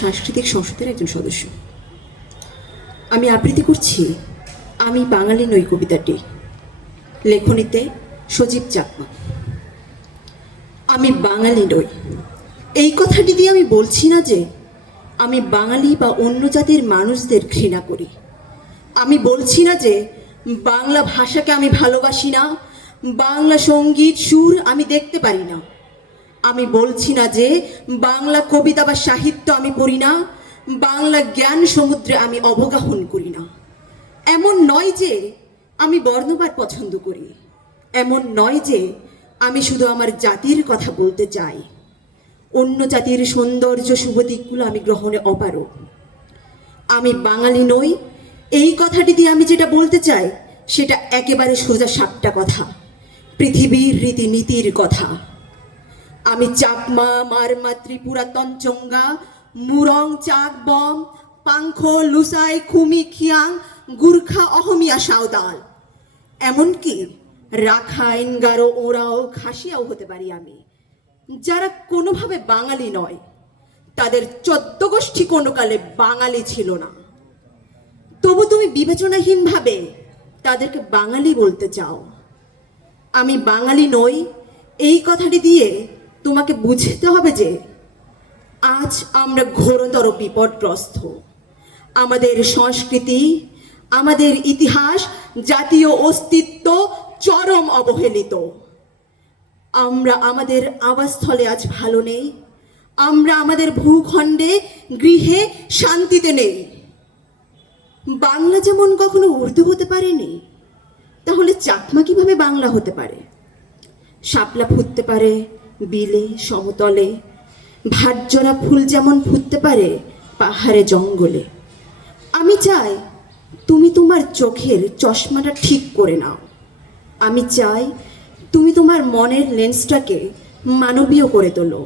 সাংস্কৃতিক সংসদের একজন সদস্য। আমি আবৃত্তি করছি আমি বাঙালি নই কবিতাটি, লেখনীতে সজীব চাকমা। আমি বাঙালি নই, এই কথাটি দিয়ে আমি বলছি না যে আমি বাঙালি বা অন্য জাতির মানুষদের ঘৃণা করি। আমি বলছি না যে বাংলা ভাষাকে আমি ভালোবাসি না, বাংলা সঙ্গীত সুর আমি দেখতে পারি না। আমি বলছি না যে বাংলা কবিতা বা সাহিত্য আমি পড়ি না, বাংলা জ্ঞান সমুদ্রে আমি অবগাহন করি না। এমন নয় যে আমি বর্ণবাদ পছন্দ করি, এমন নয় যে আমি শুধু আমার জাতির কথা বলতে চাই। অন্য জাতির সৌন্দর্য শুভ দিকগুলো আমি গ্রহণে অপারগ। আমি বাঙালি নই, এই কথাটি দিয়ে আমি যেটা বলতে চাই সেটা একেবারে সোজা সাপটা কথা, পৃথিবীর রীতিনীতির কথা। আমি চাকমা, মারমা, ত্রিপুরা, তঞ্চঙ্গা, মুরং, চাক, বম, পাংখ, লুসাই, খুমি, খিয়াং, গুর্খা, অহমিয়া, সাঁওতাল, এমনকি রাখাইন, গারো, ওরাও, খাসিয়াও হতে পারি আমি, যারা কোনোভাবে বাঙালি নয়। তাদের 14 গোষ্ঠী কোনো কালে বাঙালি ছিল না, তবু তুমি বিবেচনাহীনভাবে তাদেরকে বাঙালি বলতে চাও। আমি বাঙালি নই, এই কথাটি দিয়ে তোমাকে বুঝতে হবে যে আজ আমরা ঘোরতর বিপদগ্রস্ত। আমাদের সংস্কৃতি, আমাদের ইতিহাস, জাতীয় অস্তিত্ব চরম অবহেলিত। আমরা আমাদের আবাসস্থলে আজ ভালো নেই, আমরা আমাদের ভূখণ্ডে, গৃহে শান্তিতে নেই। বাংলা যেমন কখনো উর্দু হতে পারেনি, তাহলে চাকমা কিভাবে বাংলা হতে পারে? শাপলা ফুটতে পারে বিলে, সমতলে, ভাটজোড়া ফুল যেমন ফুটতে পারে পাহাড়ে, জঙ্গলে। আমি চাই তুমি তোমার চোখের চশমাটা ঠিক করে নাও। আমি চাই তুমি তোমার মনের লেন্সটাকে মানবীয় করে তোলো,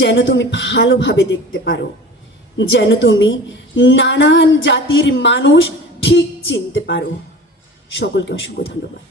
যেন তুমি ভালোভাবে দেখতে পারো, যেন তুমি নানান জাতির মানুষ ঠিক চিনতে পারো। সকলকে অসংখ্য ধন্যবাদ।